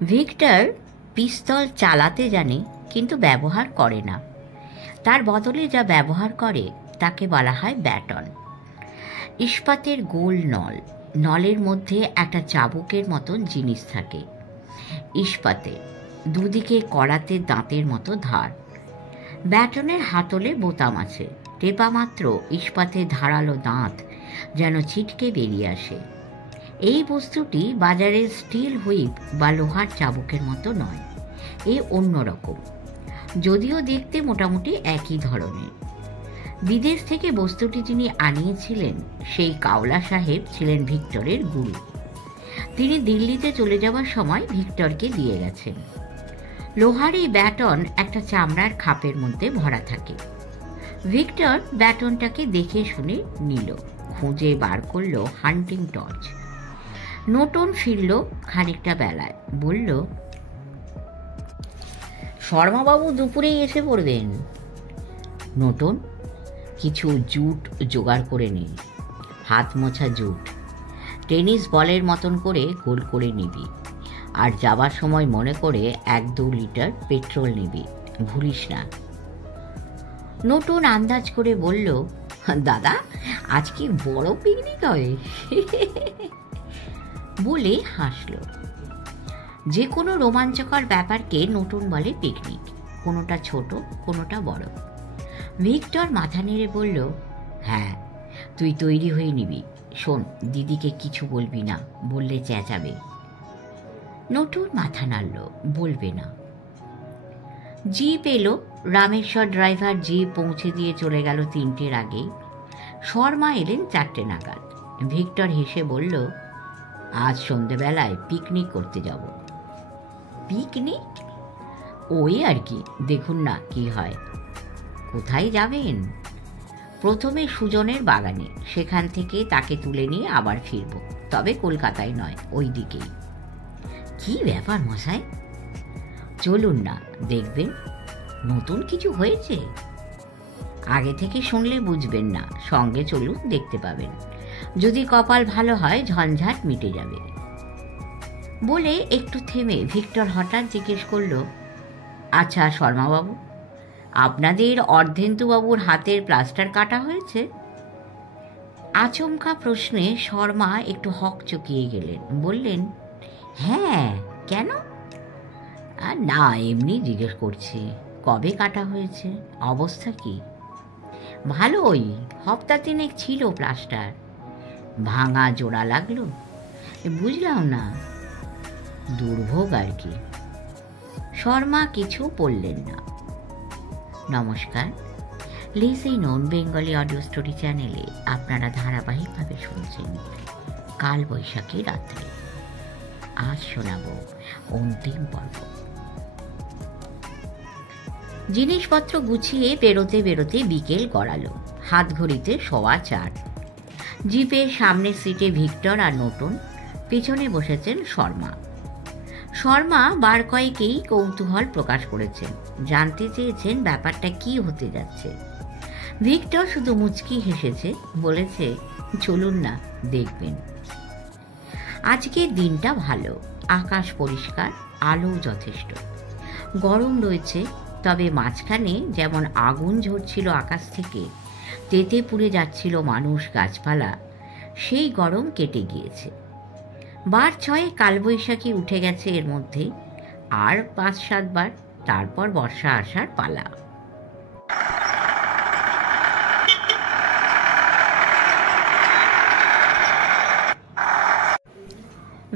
Victor পিস্তল চালাতে জানে, কিন্তু ব্যবহার করে না। তার বদলে যা ব্যবহার করে তাকে বলা হয় ব্যাটন। ইস্পাতের গোল নল, নলের মধ্যে একটা চাবুকের মতন জিনিস থাকে। ইস্পাতে দুদিকে কড়াতে দাঁতের মতো ধার। ব্যাটনের হাতলে বোতাম আছে, টেপা মাত্র ইস্পাতের ধারালো দাঁত যেন ছিটকে বেরিয়ে আসে। এই বস্তুটি বাজারের স্টিল হুইপ বা লোহার চাবুকের মতো নয়, এ অন্যরকম, যদিও দেখতে মোটামুটি একই ধরনের। বিদেশ থেকে বস্তুটি যিনি আনিয়েছিলেন সেই কাওলা সাহেব ছিলেন ভিক্টরের গুরু। তিনি দিল্লিতে চলে যাওয়ার সময় ভিক্টরকে দিয়ে গেছেন। লোহার এই ব্যাটন একটা চামড়ার খাপের মধ্যে ভরা থাকে। ভিক্টর ব্যাটনটাকে দেখে শুনে নিল, খুঁজে বার করলো হান্টিং টর্চ। নোটন ফিরল খানিকটা বেলায়, বলল, শর্মাবাবু দুপুরেই এসে পড়বেন। নোটন, কিছু জুট জোগাড় করে নিন, হাত মোছা জুট, টেনিস বলের মতন করে গোল করে নিবি, আর যাবার সময় মনে করে 1-2 লিটার পেট্রোল নিবি, ভুলিস না। নোটন আন্দাজ করে বলল, দাদা আজকে বড় পিকনিক হবে বলে হাসল। যে কোনো রোমাঞ্চকর ব্যাপারকে নতুন বলে পিকনিক, কোনোটা ছোট কোনোটা বড়। ভিক্টর মাথা নেড়ে বলল, হ্যাঁ তুই তৈরি হয়ে নিবি। শোন, দিদিকে কিছু বলবি না, বললে চেঁচাবে। নতুন মাথা নাড়ল, বলবে না। জিপ এলো। রামেশ্বর ড্রাইভার জিপ পৌঁছে দিয়ে চলে গেল 3টের আগেই। শর্মা এলেন 4টে নাগাদ। ভিক্টর হেসে বলল, আজ সন্ধ্যেবেলায় পিকনিক করতে যাব। পিকনিক? ওই আর কি, দেখুন না কি হয়। কোথায় যাবেন? প্রথমে সুজনের বাগানে, সেখান থেকে তাকে তুলে নিয়ে আবার ফিরব, তবে কলকাতায় নয়, ওই দিকেই। কি ব্যাপার মশাই? চলুন না, দেখবেন নতুন কিছু হয়েছে। আগে থেকে শুনলে বুঝবেন না, সঙ্গে চলুন, দেখতে পাবেন। যদি কপাল ভালো হয় ঝঞ্ঝাট মিটে যাবে। বলে একটু থেমে ভিক্টর হঠাৎ জিজ্ঞেস করল, আচ্ছা শর্মাবাবু, আপনাদের অর্ধেন্দুবাবুর হাতের প্লাস্টার কাটা হয়েছে? আচমকা প্রশ্নে শর্মা একটু হকচকিয়ে গেলেন, বললেন, হ্যাঁ, কেন? না, এমনি জিজ্ঞেস করছি, কবে কাটা হয়েছে, অবস্থা কি? ভালোই, হপ্তা 3 ছিল প্লাস্টার। ভাঙা জোড়া লাগলো? বুঝলাম না। দুর্ভোগ আর কি। শর্মা কিছু বললেন না। নমস্কার, লিসি নন বেঙ্গলি অডিও স্টোরি চ্যানেলে আপনারা ধারাবাহিকভাবে শুনছেন কাল বৈশাখী রাত্রে। আজ শোনাব অন্তিম পর্ব। জিনিসপত্র গুছিয়ে বেরোতে বেরোতে বিকেল গড়ালো। হাত ঘড়িতে 4:15। জিপের সামনের সিটে ভিক্টর আর নতুন, পিছনে বসেছেন শর্মা। শর্মা বার কয়েকেই কৌতূহল প্রকাশ করেছেন, জানতে চেয়েছেন ব্যাপারটা কি হতে যাচ্ছে। ভিক্টর শুধু মুচকি হেসেছে, বলেছে, চলুন না, দেখবেন। আজকের দিনটা ভালো, আকাশ পরিষ্কার, আলো যথেষ্ট। গরম রয়েছে, তবে মাঝখানে যেমন আগুন ঝরছিল আকাশ থেকে, তেতে পুড়ে যাচ্ছিল মানুষ গাছপালা, সেই গরম কেটে গিয়েছে। 6 কালবৈশাখী উঠে গেছে এর মধ্যে, আর 5-7 বার, তারপর বর্ষা আসার পালা।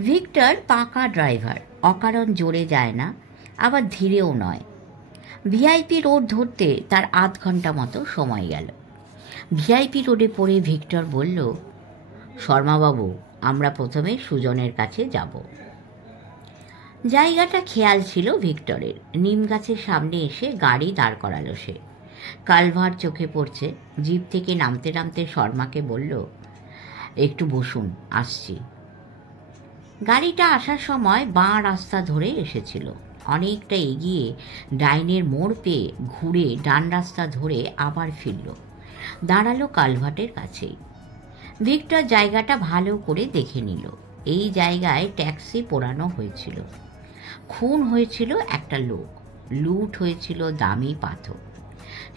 ভিক্টর পাকা ড্রাইভার, অকারণ জোরে যায় না, আবার ধীরেও নয়। ভিআইপি রোড ধরতে তার 8 ঘন্টা মতো সময় গেল। ভিআইপি রোডে পড়ে ভিক্টর বলল, শর্মাবাবু, আমরা প্রথমে সুজনের কাছে যাব। জায়গাটা খেয়াল ছিল ভিক্টরের। নিম গাছের সামনে এসে গাড়ি দাঁড় করালো সে। কালভার চোখে পড়ছে। জিপ থেকে নামতে নামতে শর্মাকে বলল, একটু বসুন, আসছি। গাড়িটা আসার সময় বাঁ রাস্তা ধরে এসেছিল। অনেকটা এগিয়ে ডাইনের মোড় পেয়ে ঘুরে ডান রাস্তা ধরে আবার ফিরল, দাঁড়ালো কালভার্টের কাছেই। ভিক্টর জায়গাটা ভালো করে দেখে নিল। এই জায়গায় ট্যাক্সি পোড়ানো হয়েছিল। খুন হয়েছিল একটা লোক, লুট হয়েছিল দামি পাথর,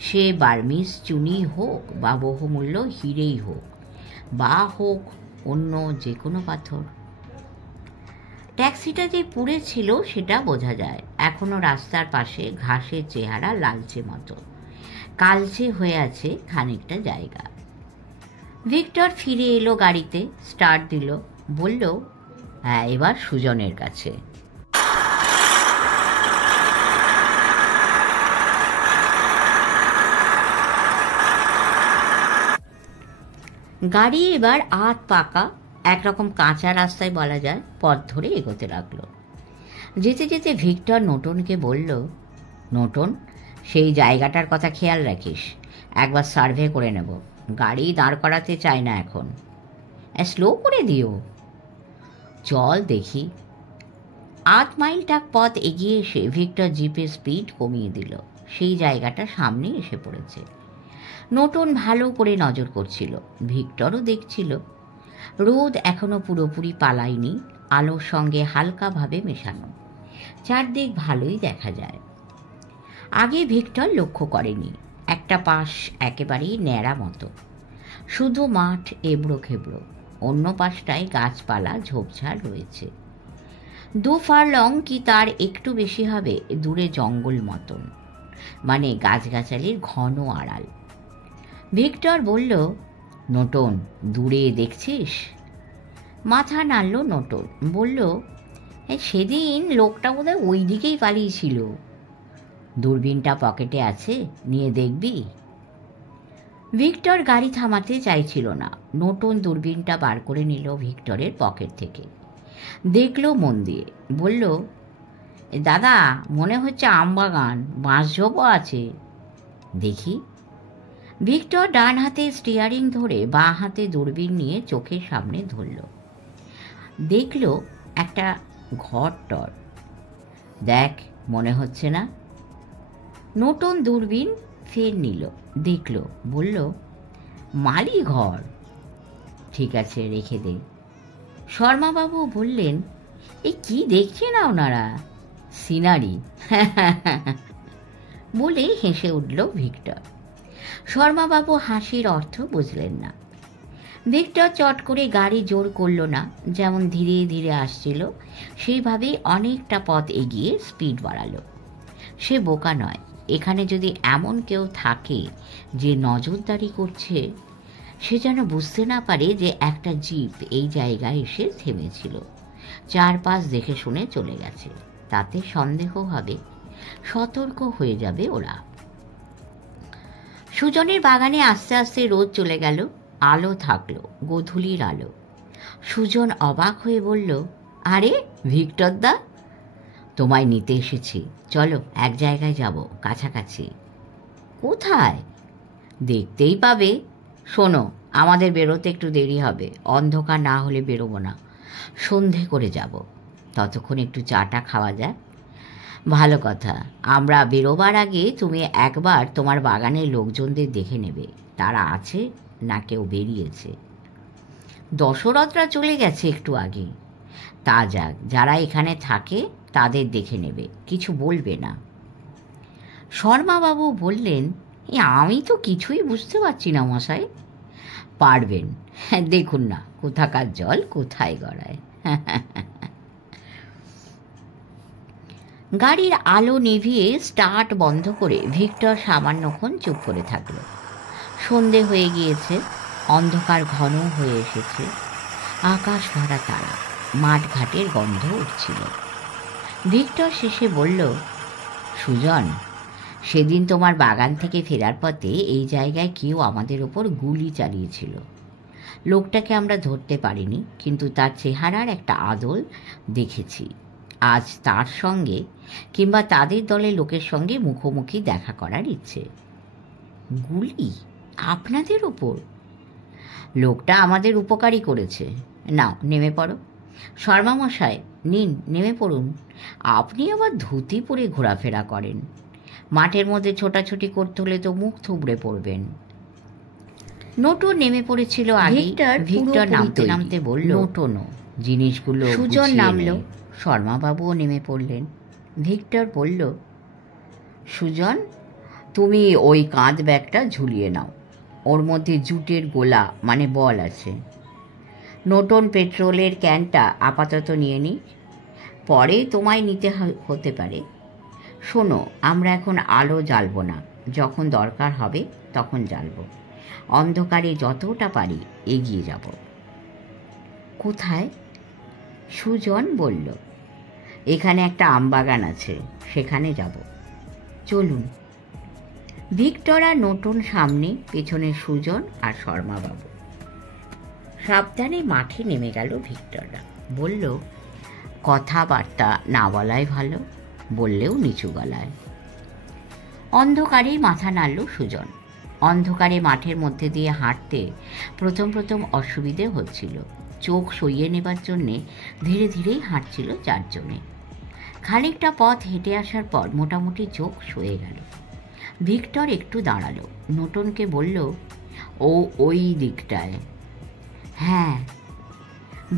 সে বার্মিজ চুনি হোক বা বহুমূল্য হিরেই হোক বা হোক অন্য যে কোনো পাথর। ট্যাক্সিটা যে পুড়েছিল সেটা বোঝা যায়, এখনো রাস্তার পাশে ঘাসের চেহারা লালচে মতো, কালচে হয়ে আছে খানিকটা জায়গা। ভিক্টর ফিরে এলো গাড়িতে, স্টার্ট দিল, বলল, হ্যাঁ এবার সুজনের কাছে। গাড়ি এবার আধ পাকা একরকম কাঁচা রাস্তায় বলা যায়, পথ ধরে এগোতে লাগলো। যেতে যেতে ভিক্টর নোটনকে বলল, নোটন, সেই জায়গাটার কথা খেয়াল রাখিস, একবার সার্ভে করে নেব, গাড়ি দাঁড় করাতে চাই না এখন। স্লো করে দিও। চল দেখি। আধ মাইলটাক পথ এগিয়ে এসে ভিক্টর জিপের স্পিড কমিয়ে দিল। সেই জায়গাটা সামনে এসে পড়েছে। নোটন ভালো করে নজর করছিল, ভিক্টরও দেখছিল। রোদ এখনো পুরোপুরি পালায়নি, আলোর সঙ্গে হালকাভাবে মেশানো, চারদিক ভালোই দেখা যায়। আগে ভিক্টর লক্ষ্য করেনি, একটা পাশ একেবারেই ন্যাড়া মতো, শুধু মাঠ এবড়ো খেবড়ো, অন্য পাশটায় গাছপালা ঝোপঝাড় রয়েছে। 2 ফারলং কি তার একটু বেশি হবে দূরে জঙ্গল মতন, মানে গাছগাছালির ঘন আড়াল। ভিক্টর বলল, নোটন, দূরে দেখছিস? মাথা নাড়ল নোটন, বলল, সেদিন লোকটা বোধহয় ওই দিকেই পালিয়েছিল। দূরবীনটা পকেটে আছে, নিয়ে দেখবি? ভিক্টর গাড়ি থামাতে চাইছিল না। নোটন দূরবীনটা বার করে নিল ভিক্টরের পকেট থেকে, দেখল মন দিয়ে, বলল, দাদা, মনে হচ্ছে আমবাগান, বাঁশঝোপও আছে, দেখি। ভিক্টর ডান হাতে স্টিয়ারিং ধরে বাঁ হাতে দূরবীন নিয়ে চোখের সামনে ধরল, দেখল একটা ঘর টর। দেখ, মনে হচ্ছে না? নোটন দূরবীন ফের নিল, দেখল, বলল, মালি ঘর। ঠিক আছে, রেখে দে। শর্মাবাবু বললেন, এই কি দেখছে না ওনারা? সিনারি। বলে হেসে উঠল ভিক্টর। শর্মাবাবু হাসির অর্থ বুঝলেন না। ভিক্টর চট করে গাড়ি জোর করল না, যেমন ধীরে ধীরে আসছিল সেইভাবেই অনেকটা পথ এগিয়ে স্পিড বাড়ালো। সে বোকা নয়, এখানে যদি এমন কেউ থাকে যে নজরদারি করছে, সে যেন বুঝতে না পারে যে একটা জিপ এই জায়গায় এসে থেমেছিল, চারপাশ দেখে শুনে চলে গেছে, তাতে সন্দেহ হবে, সতর্ক হয়ে যাবে ওরা। সুজনের বাগানে আস্তে আস্তে রোদ চলে গেল, আলো থাকলো, গোধূলির আলো। সুজন অবাক হয়ে বলল, আরে ভিক্টর দা, তোমায় নিতে এসেছি, চলো এক জায়গায় যাব, কাছাকাছি। কোথায়? দেখতেই পাবে। শোনো, আমাদের বেরোতে একটু দেরি হবে, অন্ধকার না হলে বেরোবো না, সন্ধে করে যাব, ততক্ষণ একটু চাটা খাওয়া যায়। ভালো কথা, আমরা বেরোবার আগে তুমি একবার তোমার বাগানের লোকজনদের দেখে নেবে, তারা আছে না কেউ বেরিয়েছে। দশরথরা চলে গেছে একটু আগে। তা যাক, যারা এখানে থাকে তাদের দেখে নেবে, কিছু বলবে না। শর্মাবাবু বললেন, আমি তো কিছুই বুঝতে পারছি না মশাই। পারবেন, দেখুন না কোথাকার জল কোথায় গড়ায়। গাড়ির আলো নিভিয়ে স্টার্ট বন্ধ করে ভিক্টর সামান্যক্ষণ চুপ করে থাকল। সন্ধে হয়ে গিয়েছে, অন্ধকার ঘন হয়ে এসেছে, আকাশ ভরা তারা, মাঠঘাটের গন্ধ উঠছিল। ভিক্টর শেষে বলল, সুজন, সেদিন তোমার বাগান থেকে ফেরার পথে এই জায়গায় কেউ আমাদের ওপর গুলি চালিয়েছিল। লোকটাকে আমরা ধরতে পারিনি, কিন্তু তার চেহারার একটা আদল দেখেছি। আজ তার সঙ্গে কিংবা তাদের দলের লোকের সঙ্গে মুখোমুখি দেখা করার ইচ্ছে। গুলি আপনাদের ওপর? লোকটা আমাদের উপকারই করেছে। নাও, নেমে পড়ো। শর্মামশাই, নিন, নেমে পড়ুন। আপনি আবার ধুতি পরে ঘোরাফেরা করেন, মাঠের মধ্যে ছোটাছুটি করতে হলে তো মুখ থুবড়ে পড়বেন। নোটন নেমে পড়েছিল আগে। ভিক্টর নামতে নামতে বলল, নোটনও জিনিসগুলো সুজন নামলো, শর্মাবাবুও নেমে পড়লেন। ভিক্টর বলল, সুজন, তুমি ওই কাঁধ ব্যাগটা ঝুলিয়ে নাও, ওর মধ্যে জুটের গোলা মানে বল আছে। নোটন পেট্রোলের ক্যানটা আপাতত নিয়ে নিই, পরে তোমায় নিতে হতে পারে। শোনো, আমরা এখন আলো জ্বালব না, যখন দরকার হবে তখন জ্বালব। অন্ধকারে যতটা পারি এগিয়ে যাব। কোথায়? সুজন বলল, এখানে একটা আমবাগান আছে, সেখানে যাব, চলুন। ভিক্টর আর নোটন সামনে, পেছনে সুজন আর শর্মাবাবু। সাবধানে মাঠে নেমে গেল ভিক্টররা। বলল, কথাবার্তা না বলাই ভালো, বললেও নিচু গলায়। অন্ধকারেই মাথা নাড়ল সুজন। অন্ধকারে মাঠের মধ্যে দিয়ে হাঁটতে প্রথম প্রথম অসুবিধে হচ্ছিল। চোখ সইয়ে নেবার জন্যে ধীরে ধীরেই হাঁটছিল চারজনে। খানিকটা পথ হেঁটে আসার পর মোটামুটি চোখ সয়ে গেল। ভিক্টর একটু দাঁড়ালো, নোটনকে বলল, ও ওই দিকটায়। হ্যাঁ।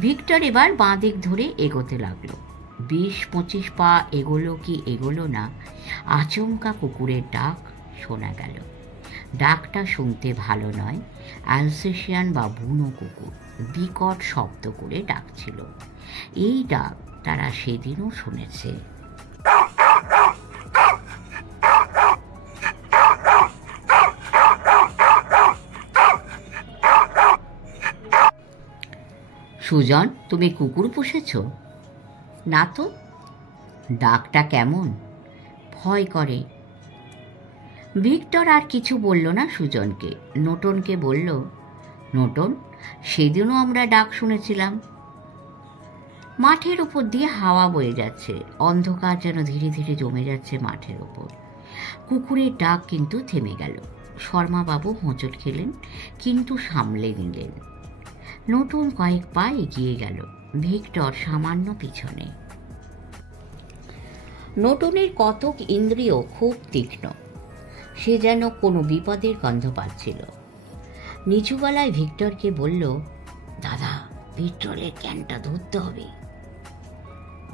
ভিক্টর এবার বাঁ দিক ধরে এগোতে লাগলো। 20-25 পা এগোলো কি এগোলো না, আচমকা কুকুরের ডাক শোনা গেল। ডাকটা শুনতে ভালো নয়, অ্যালসেশিয়ান বা বুনো কুকুর বিকট শব্দ করে ডাকছিল। এই ডাক তারা সেদিনও শুনেছে। সুজন, তুমি কুকুর পুষেছ? না তো। ডাকটা কেমন? ভয় করে। ভিক্টর আর কিছু বলল না সুজনকে। নোটনকে বলল, নোটন, সেদিনও আমরা ডাক শুনেছিলাম। মাঠের ওপর দিয়ে হাওয়া বয়ে যাচ্ছে, অন্ধকার যেন ধীরে ধীরে জমে যাচ্ছে মাঠের ওপর। কুকুরের ডাক কিন্তু থেমে গেল। শর্মাবাবু হোঁচট খেলেন, কিন্তু সামলে নিলেন। নতুন কয়েক পা এগিয়ে গেল, ভিক্টর সামান্য পিছনে। নতুনের কতক ইন্দ্রিয় খুব তীক্ষ্ণ, সে যেন কোনো বিপদের গন্ধ পাচ্ছিল। নিচু গলায় ভিক্টরকে বলল, দাদা, পেট্রোলের ক্যানটা ধরতে হবে।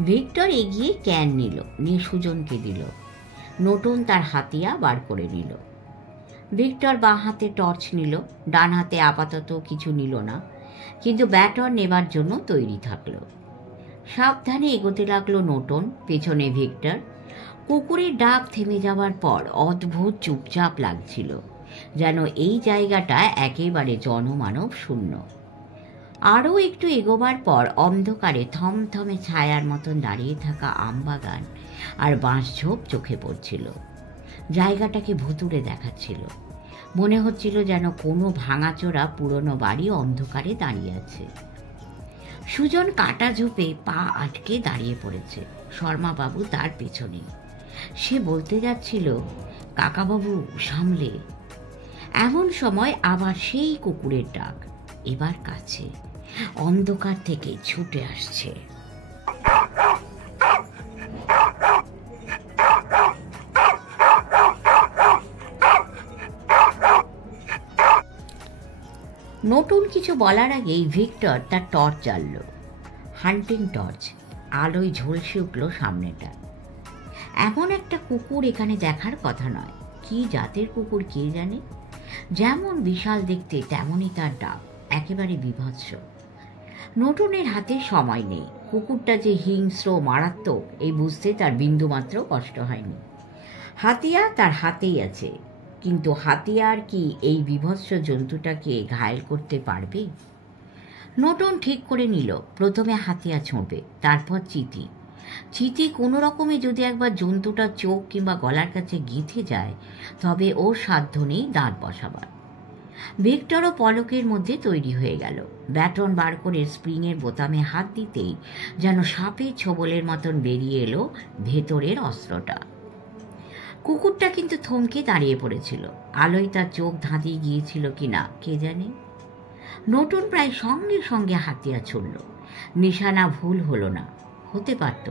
ভিক্টর এগিয়ে ক্যান নিল, নিয়ে সুজনকে দিল। নতুন তার হাতিয়া বার করে নিল। ভিক্টর বাঁ হাতে টর্চ নিল, ডান হাতে আপাতত কিছু নিল না, কিন্তু ব্যাটন নেবার জন্য তৈরি থাকল। সাবধানে এগোতে লাগলো নতুন, পেছনে ভিক্টর। কুকুরের ডাক থেমে যাওয়ার পর অদ্ভুত চুপচাপ লাগছিল, যেন এই জায়গাটা একেবারে জনমানব শূন্য। আরও একটু এগোবার পর অন্ধকারে থমথমে ছায়ার মতন দাঁড়িয়ে থাকা আমবাগান আর বাঁশঝোপ চোখে পড়ছিল। জায়গাটাকে ভুতুড়ে দেখাচ্ছিল। মনে হচ্ছিল যেন কোনো ভাঙাচোরা পুরনো বাড়ি অন্ধকারে দাঁড়িয়ে আছে। সুজন কাটা ঝোপে পা আটকে দাঁড়িয়ে পড়েছে, শর্মাবাবু তার পেছনে। সে বলতে যাচ্ছিল, কাকাবাবু সামলে। এমন সময় আবার সেই কুকুরের ডাক, এবার কাছে, অন্ধকার থেকে ছুটে আসছে। নতুন কিছু বলার আগেই ভিক্টর তার টর্চ জ্বালল, হান্টিং টর্চ। আলোয় ঝলসে উঠল সামনেটা। এমন একটা কুকুর এখানে দেখার কথা নয়। কি জাতের কুকুর কে জানে? যেমন বিশাল দেখতে তেমনই তার ডাক, একেবারে বীভৎস। নতুনের হাতে সময় নেই। কুকুরটা যে হিংস্র মারাত্মক এই বুঝতে তার বিন্দুমাত্র কষ্ট হয়নি। হাতিয়া তার হাতেই আছে, কিন্তু হাতিয়ার কি এই বীভৎস জন্তুটাকে ঘায়েল করতে পারবে? নতুন ঠিক করে নিল, প্রথমে হাতিয়া ছোঁড়বে, তারপর চিতি। চিতি কোনো রকমে যদি একবার জন্তুটার চোখ কিংবা গলার কাছে গিথে যায়, তবে ওর সাধ্য নেই দাঁত বসাবার। ভিক্টরও পলকের মধ্যে তৈরি হয়ে গেল। ব্যাটন বার করে স্প্রিংয়ের বোতামে হাত দিতেই যেন সাপের ছোবলের মতন বেরিয়ে এলো ভেতরের অস্ত্রটা। কুকুরটা কিন্তু থমকে দাঁড়িয়ে পড়েছিল। আলোয় তার চোখ ধাঁধিয়ে গিয়েছিল কিনা কে জানে। নতুন প্রায় সঙ্গে সঙ্গে হাতিয়া ছুড়ল। নিশানা ভুল হলো না, হতে পারত।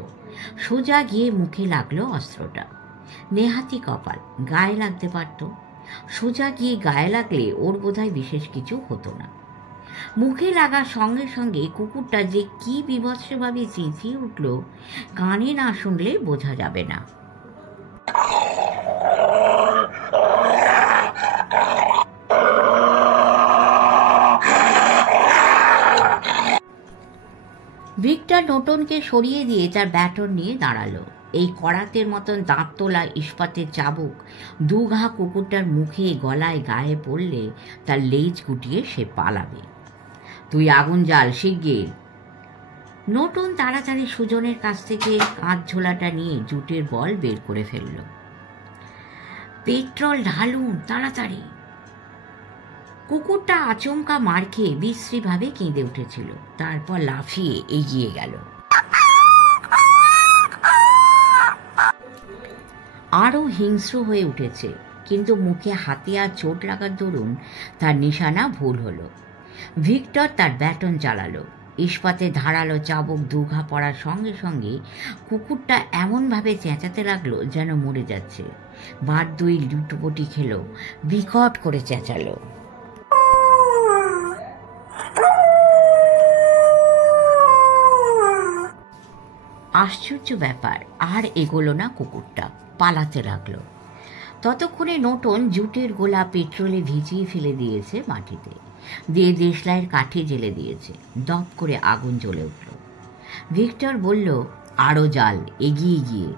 সোজা গিয়ে মুখে লাগলো অস্ত্রটা। নেহাতি কপাল, গায়ে লাগতে পারত। সোজা গিয়ে গায়ে লাগলে ওর বোধহয় বিশেষ কিছু হতো না। মুখে লাগার সঙ্গে সঙ্গে কুকুরটা যে কি বীভৎসভাবে চেঁচিয়ে উঠল, কানে না শুনলে বোঝা যাবে না। ভিক্টর নোটনকে সরিয়ে দিয়ে তার ব্যাটন নিয়ে দাঁড়ালো। এই করাতের মতন দাঁত তোলা ইস্পাতের চাবুক দুঘা কুকুরটার মুখে গলায় গায়ে পড়লে তার লেজ গুটিয়ে সে পালাবে। তুই আগুন জ্বাল শিগগির। নোটন তাড়াতাড়ি সুজনের কাছ থেকে কাঁচ ঝোলাটা নিয়ে জুটের বল বের করে ফেলল। পেট্রোল ঢালুন তাড়াতাড়ি। কুকুরটা আচমকা মার খেয়ে বিশ্রীভাবে কেঁদে উঠেছিল, তারপর লাফিয়ে এগিয়ে গেল। আরও হিংস্র হয়ে উঠেছে, কিন্তু মুখে হাতিয়ার চোট লাগার দরুন তার নিশানা ভুল হলো। ভিক্টর তার ব্যাটন চালালো। ইস্পাতে ধারালো চাবুক দুঘা পড়ার সঙ্গে সঙ্গে কুকুরটা এমনভাবে চেঁচাতে লাগলো যেন মরে যাচ্ছে। বার দুই লুটোপুটি খেলো, বিকট করে চেঁচালো। আশ্চর্য ব্যাপার, আর এগোলো না কুকুরটা, পালাতে লাগলো। ততক্ষণে নোটন জুটের গোলা পেট্রোলে ভিজিয়ে ফেলে দিয়েছে মাটিতে, দিয়ে দেশলাইয়ের কাঠি জেলে দিয়েছে। দপ করে আগুন জ্বলে উঠল। ভিক্টর বলল, আরও জাল, এগিয়ে গিয়ে।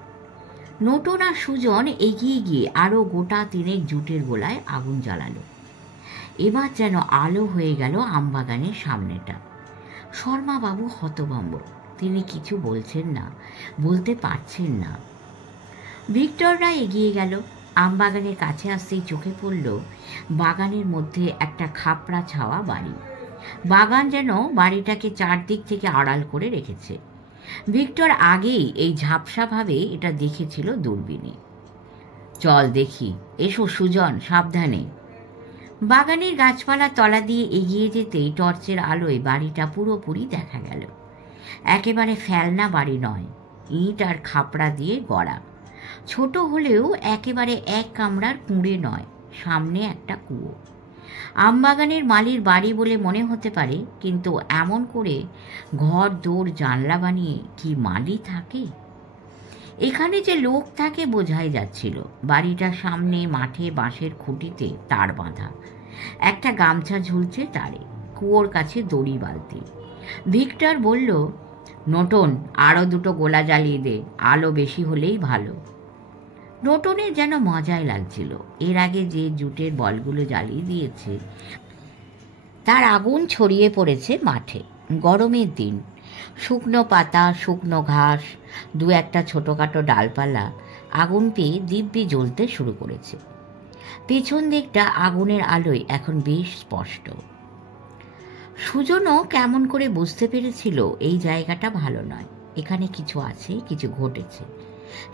নোটন আর সুজন এগিয়ে গিয়ে আরও গোটা তিনেক জুটের গোলায় আগুন জ্বালালো। এবার যেন আলো হয়ে গেল আমবাগানের সামনেটা। শর্মাবাবু হতভম্ব, তিনি কিছু বলছেন না, বলতে পারছেন না। ভিক্টররা এগিয়ে গেল। আমবাগানের কাছে আসতেই চোখে পড়ল বাগানের মধ্যে একটা খাপড়া ছাওয়া বাড়ি। বাগান যেন বাড়িটাকে চারদিক থেকে আড়াল করে রেখেছে। ভিক্টর আগেই এই ঝাপসাভাবে এটা দেখেছিল দূরবীনে। চল দেখি, এসো সুজন, সাবধানে। বাগানের গাছপালা তলা দিয়ে এগিয়ে যেতেই টর্চের আলোয় বাড়িটা পুরোপুরি দেখা গেল। একেবারে ফেলনা বাড়ি নয়, ইট আর খাপড়া দিয়ে গড়া। ছোট হলেও একেবারে এক কামরার কুঁড়ে নয়, সামনে একটা কুয়ো। আমবাগানের মালির বাড়ি বলে মনে হতে পারে, কিন্তু এমন করে ঘর দৌড় জানলা বানিয়ে কি মালি থাকে? এখানে যে লোক থাকে বোঝাই যাচ্ছিল। বাড়িটার সামনে মাঠে বাঁশের খুঁটিতে তার বাঁধা, একটা গামছা ঝুলছে তারে, কুয়োর কাছে দড়ি বালতি। ভিক্টর বলল, নোটন, আরও দুটো গোলা জ্বালিয়ে দে, আলো বেশি হলেই ভালো। নোটনের যেন মজাই লাগছিল। এর আগে যে জুটের বলগুলো জ্বালিয়ে দিয়েছে তার আগুন ছড়িয়ে পড়েছে মাঠে। গরমের দিন, শুকনো পাতা, শুকনো ঘাস, দু একটা ছোটোখাটো ডালপালা আগুন পেয়ে দিব্যি জ্বলতে শুরু করেছে। পেছন দিকটা আগুনের আলোয় এখন বেশ স্পষ্ট। সুজনও কেমন করে বুঝতে পেরেছিল এই জায়গাটা ভালো নয়, এখানে কিছু আছে, কিছু ঘটেছে।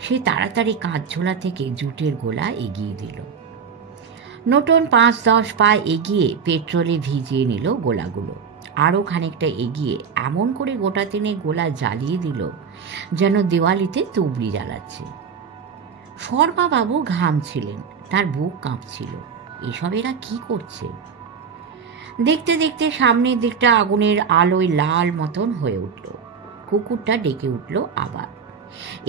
সে তাড়াতাড়ি কাঁচ ঝোলা থেকে জুটের গোলা এগিয়ে দিল। নোটন 5-10 পা এগিয়ে পেট্রোলে ভিজিয়ে নিল গোলাগুলো। আরও খানিকটা এগিয়ে এমন করে গোটা তিনে গোলা জ্বালিয়ে দিল যেন দেওয়ালিতে তুবড়ি জ্বালাচ্ছে। শর্মাবাবু ঘামছিলেন, তার বুক কাঁপছিল। এসব এরা কি করছে? দেখতে দেখতে সামনের দিকটা আগুনের আলোয় লাল মতন হয়ে উঠল। কুকুরটা ডেকে উঠল আবার,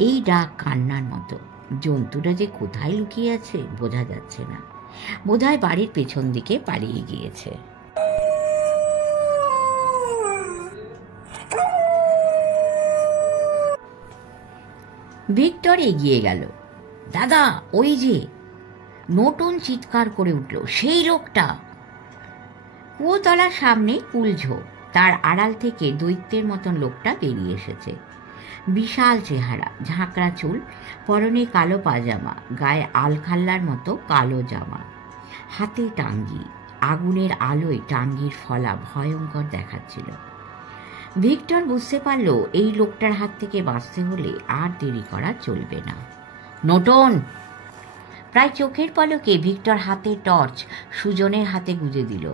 এই ডাক কান্নার মতো। জন্তুটা যে কোথায় লুকিয়ে আছে বোঝা যাচ্ছে না, বোধহয় বাড়ির পেছন দিকে পালিয়ে গিয়েছে। ভিক্টর এগিয়ে গেল। দাদা, ওই যে! নোটন চিৎকার করে উঠল, সেই লোকটা! কুয়োতলার সামনে কুলঝোপ, তার আড়াল থেকে দৈত্যের মতন লোকটা বেরিয়ে এসেছে। বিশাল চেহারা, ঝাঁকড়া চুল, পরনে কালো পাজামা, গায়ে আলখাল্লার মতো কালো জামা, হাতে টাঙ্গি। আগুনের আলোয় টাঙ্গির ফলা ভয়ঙ্কর দেখাচ্ছিল। ভিক্টর বুঝতে পারল এই লোকটার হাত থেকে বাঁচতে হলে আর দেরি করা চলবে না। নোটন! প্রায় চোখের পলকে ভিক্টর হাতে টর্চ সুজনের হাতে গুঁজে দিল,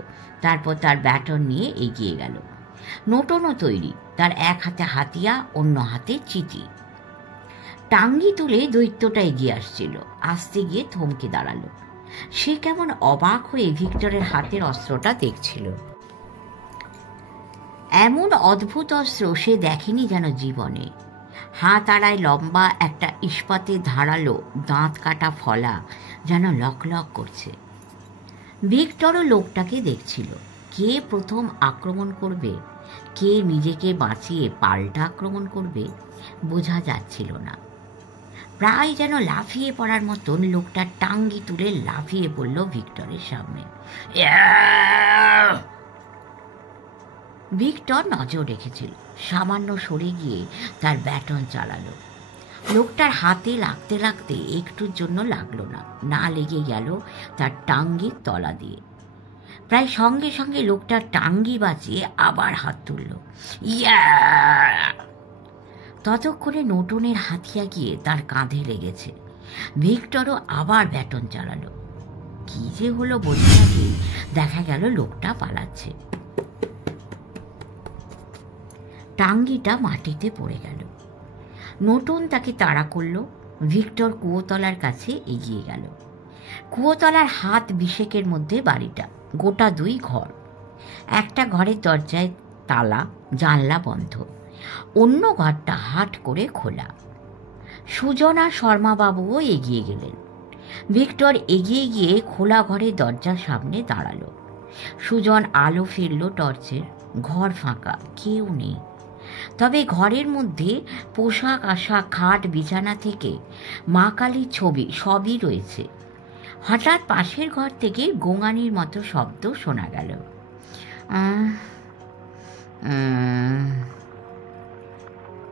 তারপর তার ব্যাটন নিয়ে এগিয়ে গেল। নোটনও তৈরি, তার এক হাতে হাতিয়া, অন্য হাতে চিঠি। টাঙ্গি তুলে দৈত্যটা এগিয়ে আসছিল। আসতে গিয়ে থমকে দাঁড়ালো। সে কেমন অবাক হয়ে ভিক্টরের হাতের অস্ত্রটা দেখছিল। এমন অদ্ভুত অস্ত্র সে দেখেনি যেন জীবনে। হাত আড়ায় লম্বা একটা ইস্পাতে ধারালো দাঁত কাটা ফলা যেন লক লক করছে। ভিক্টরও লোকটাকে দেখছিল। কে প্রথম আক্রমণ করবে, কে নিজেকে বাঁচিয়ে পাল্টা আক্রমণ করবে বোঝা যাচ্ছিল না। প্রায় যেন লাফিয়ে পড়ার মতন লোকটা টাঙ্গি তুলে লাফিয়ে পড়ল ভিক্টরের সামনে। ভিক্টর নজর রেখেছিল, সামান্য সরে গিয়ে তার ব্যাটন চালালো। লোকটার হাতে লাগতে লাগতে একটুর জন্য লাগলো না, না লেগে গেল তার টাঙ্গির তলা দিয়ে। প্রায় সঙ্গে সঙ্গে লোকটার টাঙ্গি বাঁচিয়ে আবার হাত তুলল। ইয়া! ততক্ষণে নোটনের হাতিয়া গিয়ে তার কাঁধে লেগেছে। ভিক্টরও আবার ব্যাটন চালালো। কি যে হলো বোঝা যাবে, দেখা গেল লোকটা পালাচ্ছে। টাঙ্গিটা মাটিতে পড়ে গেল। নোটন তাকে তাড়া করল। ভিক্টর কুয়োতলার কাছে এগিয়ে গেল। কুয়োতলার হাত বিশেকের মধ্যে বাড়িটা, গোটা 2 ঘর। একটা ঘরের দরজায় তালা, জানলা বন্ধ। অন্য ঘরটা হাট করে খোলা। সুজন আর শর্মাবাবুও এগিয়ে গেলেন। ভিক্টর এগিয়ে গিয়ে খোলা ঘরের দরজার সামনে দাঁড়ালো। সুজন আলো ফেলল টর্চের। ঘর ফাঁকা, কেউ নেই। তবে ঘরের মধ্যে পোশাক আশাক, খাট, বিছানা থেকে মা কালীর ছবি সবই রয়েছে। হঠাৎ পাশের ঘর থেকে গোঙানির মতো শব্দ শোনা গেল।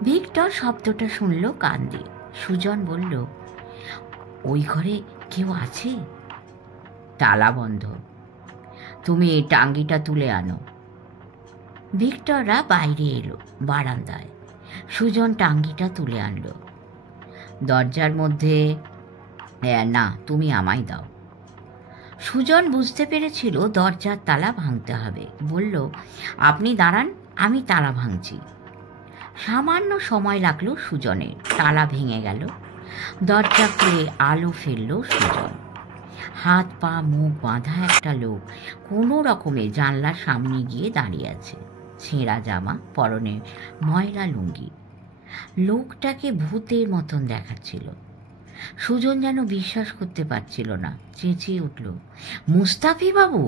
ভিক্টর শব্দটা শুনল কান দিয়ে। সুজন বলল, ওই ঘরে কেউ আছে? তালা বন্ধ। তুমি এই টাঙ্গিটা তুলে আনো। ভিক্টররা বাইরে এলো, বারান্দায়। সুজন টাঙ্গিটা তুলে আনলো। দরজার মধ্যে না, তুমি আমায় দাও। সুজন বুঝতে পেরেছিল দরজার তালা ভাঙতে হবে। বলল, আপনি দাঁড়ান, আমি তালা ভাঙছি। সামান্য সময় লাগলো সুজনের। তালা ভেঙে গেল। দরজা খুলে আলো ফেলল সুজন। হাত পা মুখ বাঁধা একটা লোক কোনো রকমে জানলার সামনে গিয়ে দাঁড়িয়ে আছে। ছেঁড়া জামা, পরনে ময়লা লুঙ্গি। লোকটাকে ভূতের মতন দেখাচ্ছিল। সুজন যেন বিশ্বাস করতে পারছিল না, চেঁচিয়ে উঠল, মুস্তাফি বাবু!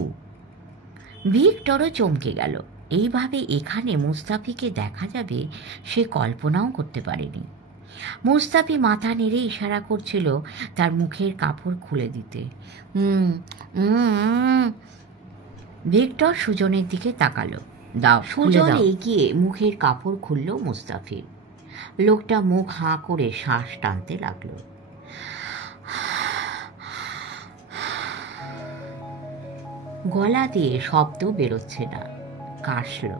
ভিক্টরও চমকে গেল। এইভাবে এখানে মুস্তাফিকে দেখা যাবে সে কল্পনাও করতে পারেনি। মুস্তাফি মাথা নেড়ে ইশারা করছিল তার মুখের কাপড় খুলে দিতে। ভিক্টর সুজনের দিকে তাকালো। দাও। সুজন এগিয়ে মুখের কাপড় খুলল মুস্তাফির। লোকটা মুখ হাঁ করে শ্বাস টানতে লাগলো। গলা দিয়ে শব্দ বেরোচ্ছে না, কাশল।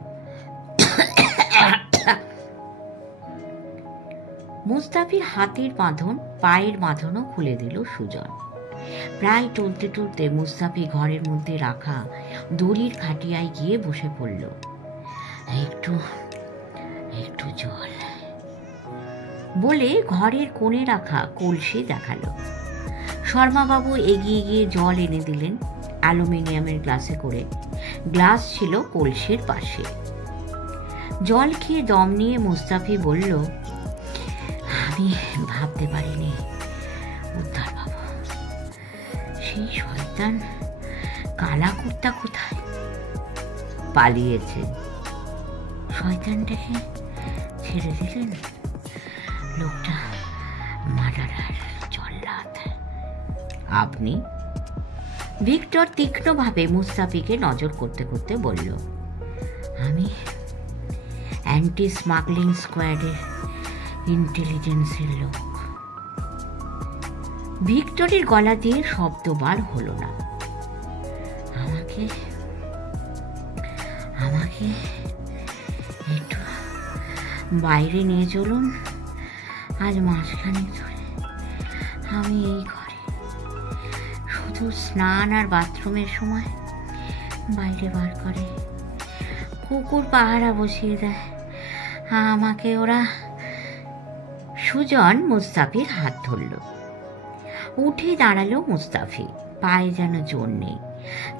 মুস্তাফির হাতের বাঁধন, পায়ের বাঁধনও খুলে দিল সুজন। প্রায় টলতে টলতে মুস্তাফি ঘরের মধ্যে রাখা দড়ির খাটিয়ায় গিয়ে বসে পড়ল। একটু একটু জল বলে ঘরের কোণে রাখা কলসি দেখালো। শর্মাবাবু এগিয়ে গিয়ে জল এনে দিলেন অ্যালুমিনিয়ামের গ্লাসে করে। গ্লাস ছিল কলসির পাশে। জল খেয়ে দম নিয়ে মুস্তাফি বলল, আমি ভাবতে পারিনি উদ্ধার পাবো। সেই শয়তান কালা কুর্তা কোথায়? পালিয়েছে। শয়তানটাকে ছেড়ে দিলেন? লোকটা মার্ডারার জল্লাদ। আপনি? ভিক্টর তীক্ষ্ণভাবে মুস্তাফিকে নজর করতে করতে বলল, আমি অ্যান্টি স্মাগলিং স্কোয়াডের ইন্টেলিজেন্সের লোক। ভিক্টরের গলা দিয়ে শব্দ বার হলো না। আমাকে আমাকে একটু বাইরে নিয়ে চলুন। আজ মাসখানেক ধরে আমি এই ঘরে শুধু স্নান আর বাথরুমের সময় বাইরে বার করে। কুকুর পাহারা বসিয়ে দেয় আমাকে ওরা। সুজন মুস্তাফির হাত ধরল। উঠে দাঁড়ালো মুস্তাফি। পায়ে যেন জোর নেই।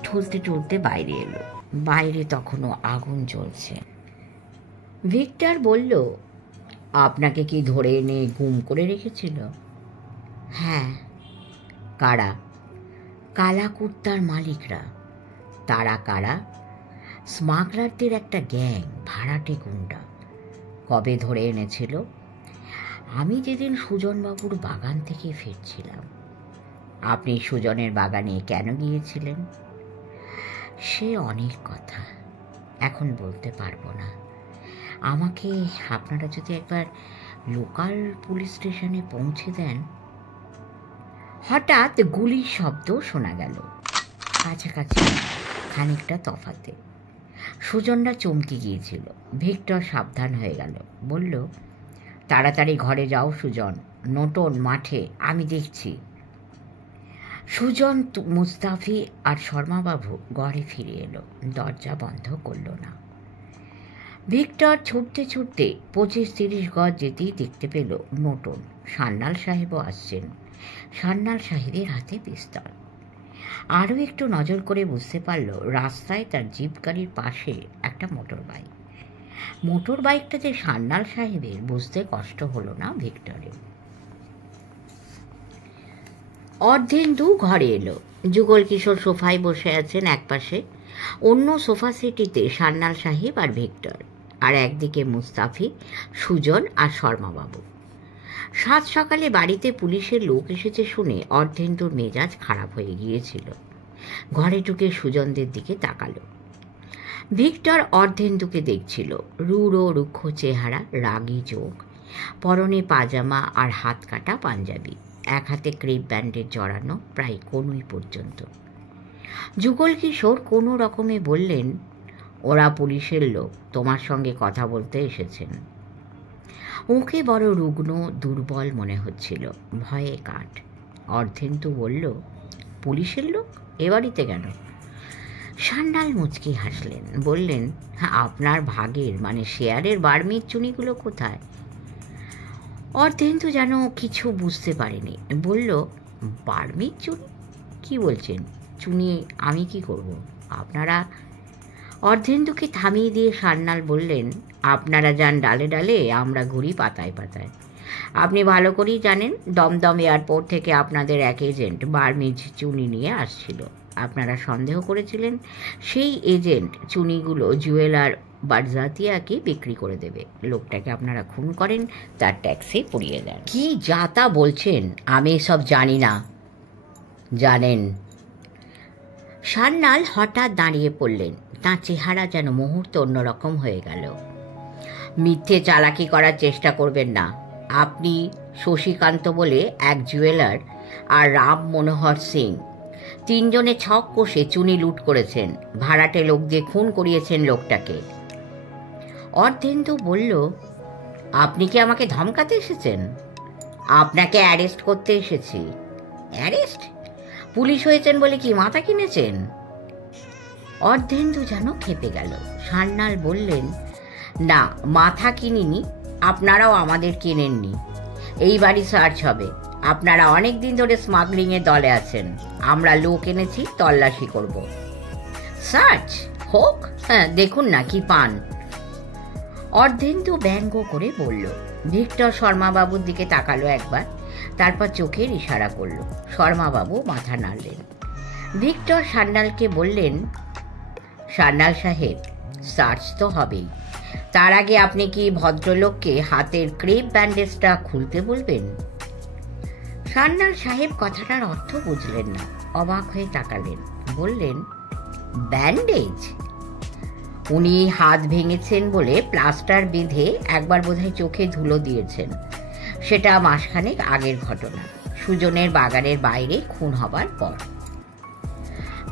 ঠলতে ঠলতে বাইরে এলো। বাইরে তখনও আগুন জ্বলছে। ভিক্টর বলল, আপনাকে কি ধরে এনে গুম করে রেখেছিল? হ্যাঁ। কারা? কালা কুর্তার মালিকরা। তারা কারা? স্মাগলারদের একটা গ্যাং, ভাড়াটে গুন্ডা। কবে ধরে এনেছিল? আমি যেদিন সুজনবাবুর বাগান থেকে ফিরছিলাম। আপনি সুজনের বাগানে কেন গিয়েছিলেন? সে অনেক কথা, এখন বলতে পারবো না। আমাকে আপনারা যদি একবার লোকাল পুলিশ স্টেশনে পৌঁছে দেন। হঠাৎ গুলির শব্দ শোনা গেল, কাছাকাছি, খানিকটা তফাতে। সুজনরা চমকে গিয়েছিল। ভিক্টর সাবধান হয়ে গেল, বলল, তাড়াতাড়ি ঘরে যাও সুজন, নোটন মাঠে, আমি দেখছি। সুজন, মুস্তাফি আর শর্মাবাবু ঘরে ফিরে এলো, দরজা বন্ধ করল না। ভিক্টর ছুটতে ছুটতে 25-30 গজ যেতেই দেখতে পেল নোটন, সান্যাল সাহেবও আসছেন। সান্যাল সাহেবের হাতে পিস্তল। আরও একটু নজর করে বুঝতে পারল রাস্তায় তার জিপ গাড়ির পাশে একটা মোটর বাইক। মোটর বাইকটা যে সান্যাল সাহেবের বুঝতে কষ্ট হলো না ভিক্টরের। অর্ধেন্দু ঘরে এলো। যুগল কিশোর সোফায় বসে আছেন একপাশে, অন্য সোফা সেটিতে সান্যাল সাহেব আর ভিক্টর, আর একদিকে মুস্তাফি, সুজন আর শর্মাবাবু। সাত সকালে বাড়িতে পুলিশের লোক এসেছে শুনে অর্ধেন্দুর মেজাজ খারাপ হয়ে গিয়েছিল। ঘরে ঢুকে সুজনদের দিকে তাকালো। ভিক্টর অর্ধেন্দুকে দেখছিল, রূঢ় রুক্ষ চেহারা, রাগী চোখ, পরনে পাজামা আর হাত কাটা পাঞ্জাবি, এক হাতে ক্রেপ ব্যান্ডের জড়ানো, প্রায় কনুই পর্যন্ত। যুগল কিশোর কোনো রকমে বললেন, ওরা পুলিশের লোক, তোমার সঙ্গে কথা বলতে এসেছেন। ওকে বড় রুগ্ন, দুর্বল মনে হচ্ছিল, ভয়ে কাঠ। অর্ধেন্দু বলল, পুলিশের লোক এ বাড়িতে কেন? সান্যাল মুচকি হাসলেন, বললেন, আপনার ভাগের মানে শেয়ারের বার্মির চুনিগুলো কোথায়? অর্ধেন্দু যেন কিছু বুঝতে পারেনি, বলল, বার্মির চুনি? কি বলছেন? চুনি আমি কি করব? আপনারা? অর্ধেন্দুকে থামিয়ে দিয়ে সান্যাল বললেন, আপনারা যান ডালে ডালে, আমরা ঘুরি পাতায় পাতায়। আপনি ভালো করেই জানেন দমদম এয়ারপোর্ট থেকে আপনাদের এক এজেন্ট বার্মিজ চুনি নিয়ে আসছিল। আপনারা সন্দেহ করেছিলেন সেই এজেন্ট চুনিগুলো জুয়েলার বারজাতিয়াকে বিক্রি করে দেবে। লোকটাকে আপনারা খুন করেন, তার ট্যাক্সে পুড়িয়ে দেন। কি যা তা বলছেন, আমি এসব জানি না। জানেন। সান্যাল হঠাৎ দাঁড়িয়ে পড়লেন, তাঁর চেহারা যেন মুহূর্ত অন্যরকম হয়ে গেল। মিথ্যে চালাকি করার চেষ্টা করবেন না। আপনি শশীকান্ত বলে এক জুয়েলার আর রাম মনোহর সিং, তিনজনে ছক কষে চুনি লুট করেছেন, ভাড়াটে লোক দিয়ে খুন করিয়েছেন লোকটাকে। অর্ধেন্দু বলল, আপনি কি আমাকে ধমকাতে এসেছেন? আপনাকে অ্যারেস্ট করতে এসেছি। অ্যারেস্ট? পুলিশ হয়েছেন বলে কি মাথা কিনেছেন? অর্ধেন্দু যেন খেপে গেল। সান্যাল বললেন, না, মাথা কিনিনি, আপনারাও আমাদের কিনেননি। এই বাড়ি সার্চ হবে। আপনারা অনেক দিন ধরে স্মাগলিংয়ের দলে আছেন। আমরা লোক এনেছি, তল্লাশি করব। সার্চ হোক, হ্যাঁ, দেখুন না কি পান। অর্ধেন্দু ব্যঙ্গ করে বলল। ভিক্টর শর্মাবাবুর দিকে তাকালো একবার, তারপর চোখের ইশারা করল। শর্মাবাবু মাথা নাড়লেন। ভিক্টর সান্যালকে বললেন, সান্যাল সাহেব, সার্চ তো হবেই। তার আগে আপনি কি ভদ্রলোককে হাতের ক্রেপ ব্যান্ডেজটা খুলতে বলবেন? সান্যাল সাহেব কথাটার অর্থ বুঝলেন না, অবাক হয়ে তাকালেন, বললেন, ব্যান্ডেজ? উনি হাত ভেঙেছেন বলে প্লাস্টার বেঁধে একবার বোধহয় চোখে ধুলো দিয়েছেন। সেটা মাসখানেক আগের ঘটনা, সুজনের বাগানের বাইরে খুন হবার পর।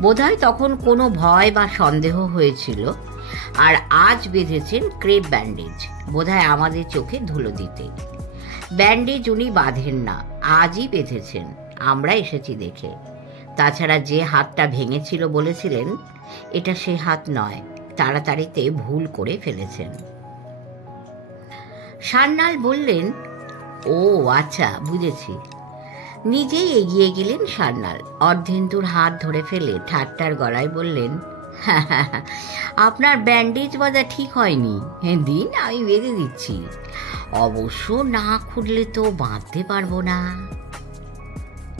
বোধহয় তখন কোনো ভয় বা সন্দেহ হয়েছিল, আর আজ বেঁধেছেন ক্রেপ ব্যান্ডেজ, বোধহয় আমাদের চোখে ধুলো দিতে। ব্যান্ডেজ উনি বাঁধেন না, আজই বেঁধেছেন, আমরা এসেছি দেখে। তাছাড়া যে হাতটা ভেঙেছিল বলেছিলেন, এটা সে হাত নয়, তাড়াতাড়িতে ভুল করে ফেলেছেন। সান্যাল বললেন, ও আচ্ছা, বুঝেছি। নিজেই এগিয়ে গেলেন সান্যাল। অর্ধেন্দুর হাত ধরে ফেলে ঠাট্টার গলায় বললেন, আপনার ব্যান্ডেজ বাঁধা ঠিক হয়নি, দিন আমি বেঁধে দিচ্ছি। অবশ্য না খুললে তো বাঁধতে পারবো না।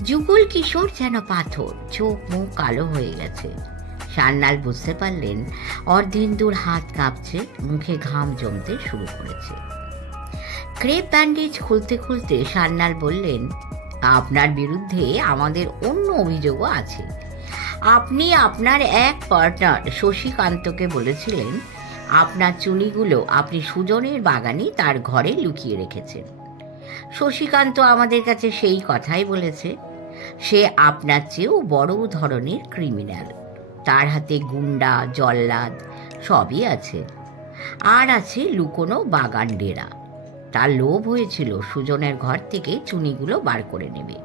যুগল কিশোর যেন পাথর, চোখ মুখ কালো হয়ে গেছে। সান্যাল বুঝতে পারলেন অর্ধেন্দুর হাত কাঁপছে, মুখে ঘাম জমতে শুরু করেছে। ক্রেপ ব্যান্ডেজ খুলতে খুলতে সান্যাল বললেন, আপনার বিরুদ্ধে আমাদের অন্য অভিযোগও আছে। আপনি আপনার এক পার্টনার শশীকান্তকে বলেছিলেন আপনার চুনিগুলো আপনি সুজনের বাগানে তার ঘরে লুকিয়ে রেখেছেন। শশীকান্ত আমাদের কাছে সেই কথাই বলেছে। সে আপনার চেয়েও বড় ধরনের ক্রিমিনাল। তার হাতে গুন্ডা, জল্লাদ সবই আছে। আর আছে লুকোনো বাগান ডেরা। তার লোভ হয়েছিল সুজনের ঘর থেকে চুনিগুলো বার করে নেবে,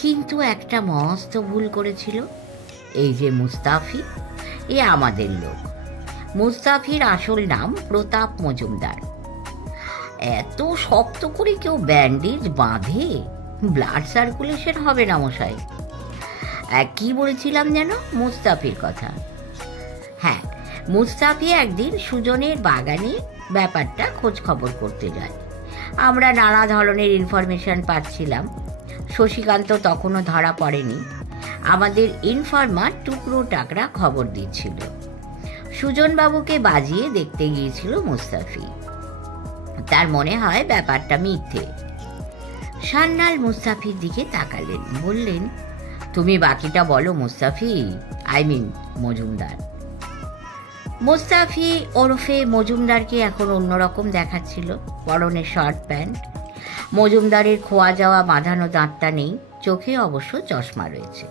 কিন্তু একটা মস্ত ভুল করেছিল। এই যে মুস্তাফি, এ আমাদের লোক। মুস্তাফির আসল নাম প্রতাপ মজুমদার। এত শক্ত করে কেউ ব্যান্ডেজ বাঁধে? ব্লাড সার্কুলেশন হবে না মশাই। কি বলেছিলাম যেন? মুস্তাফির কথা। হ্যাঁ, মুস্তাফি একদিন সুজনের বাগানে ব্যাপারটা খোঁজ খবর করতে যায়। আমরা নানা ধরনের ইনফরমেশন পাচ্ছিলাম। শশীকান্ত তখনও ধরা পড়েনি। আমাদের ইনফরমার টুকরো টাকরা খবর দিচ্ছিল। সুজনবাবুকে বাজিয়ে দেখতে গিয়েছিল মুস্তাফি। তার মনে হয় ব্যাপারটা মিথ্যে। সান্যাল মুস্তাফির দিকে তাকালেন, বললেন, তুমি বাকিটা বলো মুস্তাফি, মজুমদার। মুস্তাফি ওরফে মজুমদারকে এখন অন্যরকম দেখাচ্ছিল। পরনে শার্ট প্যান্ট। মজুমদারের খোয়া যাওয়া বাঁধানো দাঁতটা নেই, চোখে অবশ্য চশমা রয়েছে।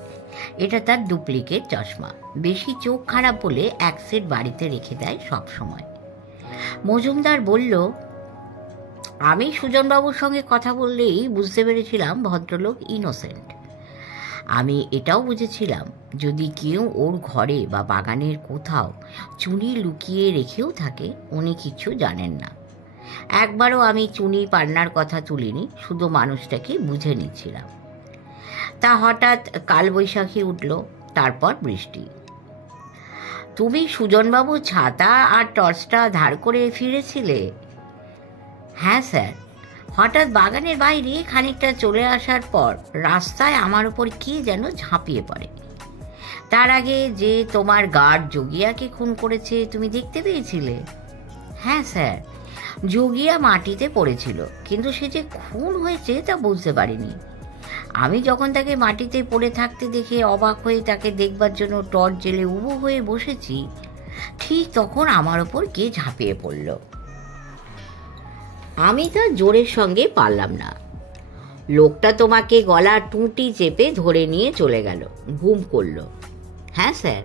এটা তার ডুপ্লিকেট চশমা। বেশি চোখ খারাপ বলে এক সেট বাড়িতে রেখে দেয় সব সময়। মজুমদার বলল, আমি সুজনবাবুর সঙ্গে কথা বললেই বুঝতে পেরেছিলাম ভদ্রলোক ইনোসেন্ট। আমি এটাও বুঝেছিলাম যদি কেউ ওর ঘরে বা বাগানের কোথাও চুনি লুকিয়ে রেখেও থাকে, উনি কিছু জানেন না। একবারও আমি চুনি পান্নার কথা তুলিনি, শুধু মানুষটাকে বুঝে নিচ্ছিলাম। তা হঠাৎ কালবৈশাখী উঠল, তারপর বৃষ্টি। তুমি সুজনবাবু ছাতা আর টর্চটা ধার করে ফিরেছিলে? হ্যাঁ স্যার। হঠাৎ বাগানের বাইরে খানিকটা চলে আসার পর রাস্তায় আমার ওপর কে যেন ঝাঁপিয়ে পড়ে। তার আগে যে তোমার গার্ড যোগিয়াকে খুন করেছে তুমি দেখতে পেয়েছিলে? হ্যাঁ স্যার, যোগিয়া মাটিতে পড়েছিল, কিন্তু সে যে খুন হয়েছে তা বুঝতে পারিনি। আমি যখন তাকে মাটিতে পড়ে থাকতে দেখে অবাক হয়ে তাকে দেখবার জন্য টর্চ জেলে উবু হয়ে বসেছি, ঠিক তখন আমার ওপর কে ঝাঁপিয়ে পড়ল। আমি তা জোরের সঙ্গে পারলাম না। লোকটা তোমাকে গলার টুঁটি চেপে ধরে নিয়ে চলে গেল, গুম করল। হ্যাঁ স্যার,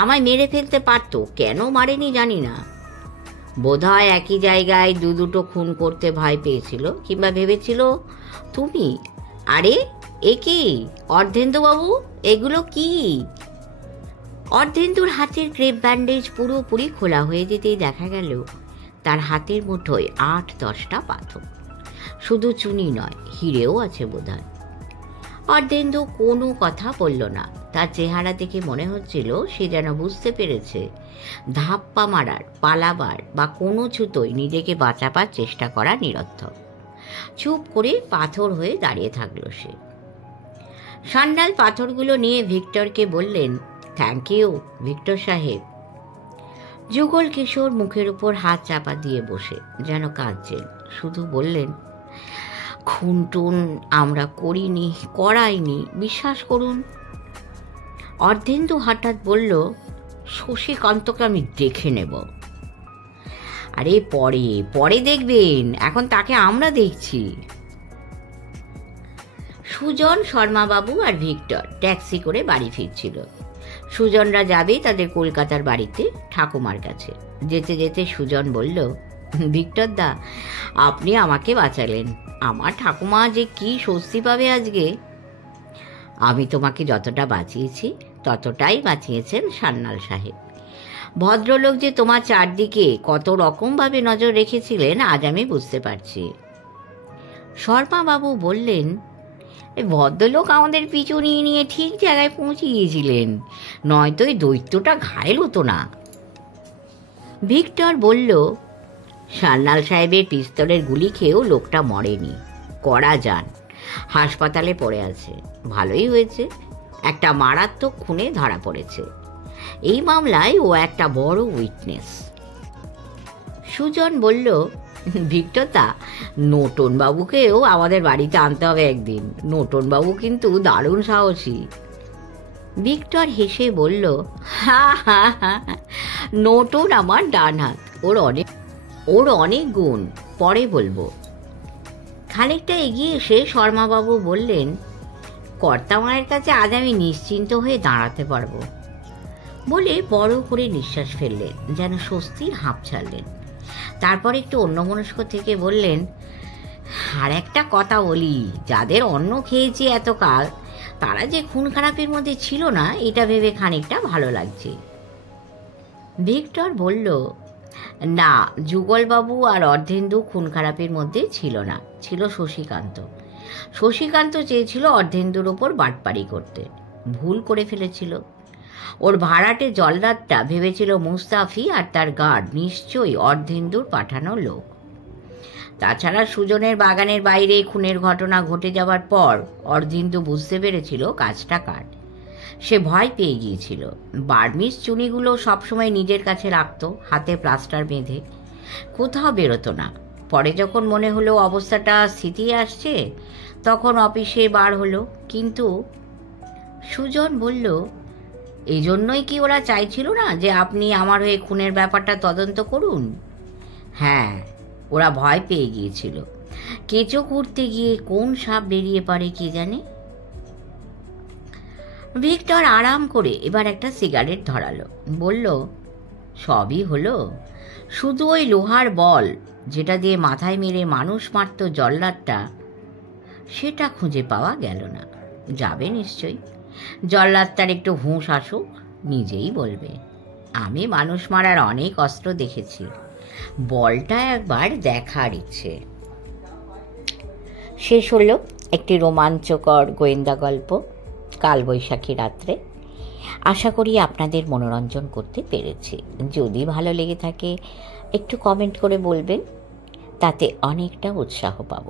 আমায় মেরে ফেলতে পারত, কেন মারেনি জানি না। বোধহয় একই জায়গায় দুটো খুন করতে ভয় পেয়েছিল, কিংবা ভেবেছিল তুমি। আরে এ কি অর্ধেন্দুবাবু, এগুলো কি? অর্ধেন্দুর হাতের ক্রেপ ব্যান্ডেজ পুরোপুরি খোলা হয়ে যেতেই দেখা গেল তার হাতের মুঠোয় 8-10টা পাথর। শুধু চুনি নয়, হিরেও আছে বোধহয়। অর্ধেন্দু কোনো কথা বলল না। তার চেহারা দেখে মনে হচ্ছিল সে যেন বুঝতে পেরেছে ধাপ্পা মারার, পালাবার বা কোনো ছুতোয় নিজেকে বাঁচাবার চেষ্টা করা নিরর্থক। চুপ করে পাথর হয়ে দাঁড়িয়ে থাকল সে। সান্যাল পাথরগুলো নিয়ে ভিক্টরকে বললেন, থ্যাংক ইউ ভিক্টর সাহেব। যুগল কিশোর মুখের উপর হাত চাপা দিয়ে বসে যেন কাঁদছেন, শুধু বললেন, খুনটুন আমরা করিনি, করাইনি, বিশ্বাস করুন। অর্ধেন্দু হঠাৎ বলল, শশীকান্তকে আমি দেখে নেব। আরে পরে পরে দেখবেন, এখন তাকে আমরা দেখছি। সুজন, শর্মাবাবু আর ভিক্টর ট্যাক্সি করে বাড়ি ফিরছিল। সুজনরা যাবে তাদের কলকাতার বাড়িতে, ঠাকুমার কাছে। যেতে যেতে সুজন বলল, ভিক্টর দা, আপনি আমাকে বাঁচালেন। আমার ঠাকুমা যে কি স্বস্তি পাবে আজকে। আমি তোমাকে যতটা বাঁচিয়েছি ততটাই বাঁচিয়েছেন সান্যাল সাহেব। ভদ্রলোক যে তোমার চারদিকে কত রকমভাবে নজর রেখেছিলেন আজ আমি বুঝতে পারছি। শর্মাবাবু বললেন, এই ভদ্রলোক আমাদের পিছু নিয়ে নিয়ে ঠিক জায়গায় পৌঁছে গিয়েছিলেন, নয়তো এই দৈত্যটা ঘায়েল হতো না। ভিক্টর বলল, সান্যাল সাহেবের পিস্তলের গুলি খেয়েও লোকটা মরেনি, করা যান, হাসপাতালে পড়ে আছে। ভালোই হয়েছে, একটা মারাত্মক খুনে ধরা পড়েছে। এই মামলায় ও একটা বড় উইটনেস। সুজন বলল, ভিক্টরদা, নটনবাবুকেও আমাদের বাড়িতে আনতে হবে একদিন। নটনবাবু কিন্তু দারুণ সাহসী। ভিক্টর হেসে বলল, হা হা হা, নটন আমার ডান হাত, ওর অনেক গুণ, পরে বলবো। খানিকটা এগিয়ে এসে শর্মাবাবু বললেন, কর্তামায়ের কাছে আজ আমি নিশ্চিন্ত হয়ে দাঁড়াতে পারবো। বলে বড় করে নিঃশ্বাস ফেললেন, যেন স্বস্তির হাঁপ ছাড়লেন। তারপর একটু অন্যমনস্ক থেকে বললেন, আর একটা কথা বলি, যাদের অন্ন খেয়েছি এতকাল, তারা যে খুন খারাপের মধ্যে ছিল না, এটা ভেবে খানিকটা ভালো লাগছে। ভিক্টর বলল, না, যুগলবাবু আর অর্ধেন্দু খুন খারাপের মধ্যে ছিল না, ছিল শশীকান্ত। শশীকান্ত চেয়েছিল অর্ধেন্দুর ওপর বাটপাড়ি করতে, ভুল করে ফেলেছিল। ওর ভাড়াটে জল্লাদটা ভেবেছিল মুস্তাফি আর তার গার্ড নিশ্চয়ই অর্ধেন্দুর পাঠানো লোক। তাছাড়া সুজনের বাগানের বাইরে খুনের ঘটনা ঘটে যাওয়ার পর অর্ধেন্দু বুঝতে পেরেছিল কাজটা কার। সে ভয় পেয়ে গিয়েছিল। বার্মিস চুনিগুলো সবসময় নিজের কাছে রাখত, হাতে প্লাস্টার বেঁধে, কোথাও বেরোতো না। পরে যখন মনে হলো অবস্থাটা স্থিতিয়ে আসছে, তখন অফিসে বার হলো। কিন্তু সুজন বলল, এই জন্যই কি ওরা চাইছিল না যে আপনি আমার হয়ে খুনের ব্যাপারটা তদন্ত করুন? হ্যাঁ, ওরা ভয় পেয়ে গিয়েছিল। কেঁচো করতে গিয়ে কোন সাপ বেরিয়ে পারে কে জানে। ভিক্টর আরাম করে এবার একটা সিগারেট ধরালো, বলল, সবই হলো, শুধু ওই লোহার বল যেটা দিয়ে মাথায় মেরে মানুষ মারত জল্লাদটা, সেটা খুঁজে পাওয়া গেল না। যাবে নিশ্চয়ই, জল্লাদটার একটু হুঁশ আসুক, নিজেই বলবে। আমি মানুষ মারার অনেক অস্ত্র দেখেছি, বলটা একবার দেখার ইচ্ছে। শেষ হলো একটি রোমাঞ্চকর গোয়েন্দা গল্প, কালবৈশাখী রাত্রে। আশা করি আপনাদের মনোরঞ্জন করতে পেরেছি। যদি ভালো লেগে থাকে একটু কমেন্ট করে বলবেন, তাতে অনেকটা উৎসাহ পাব।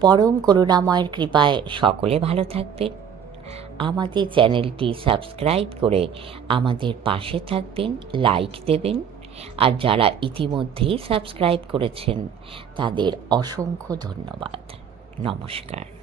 পরম করুণাময়ের কৃপায় সকলে ভালো থাকবেন। আমাদের চ্যানেলটি সাবস্ক্রাইব করে আমাদের পাশে থাকবেন, লাইক দেবেন। আর যারা ইতিমধ্যেই সাবস্ক্রাইব করেছেন তাদের অসংখ্য ধন্যবাদ। নমস্কার।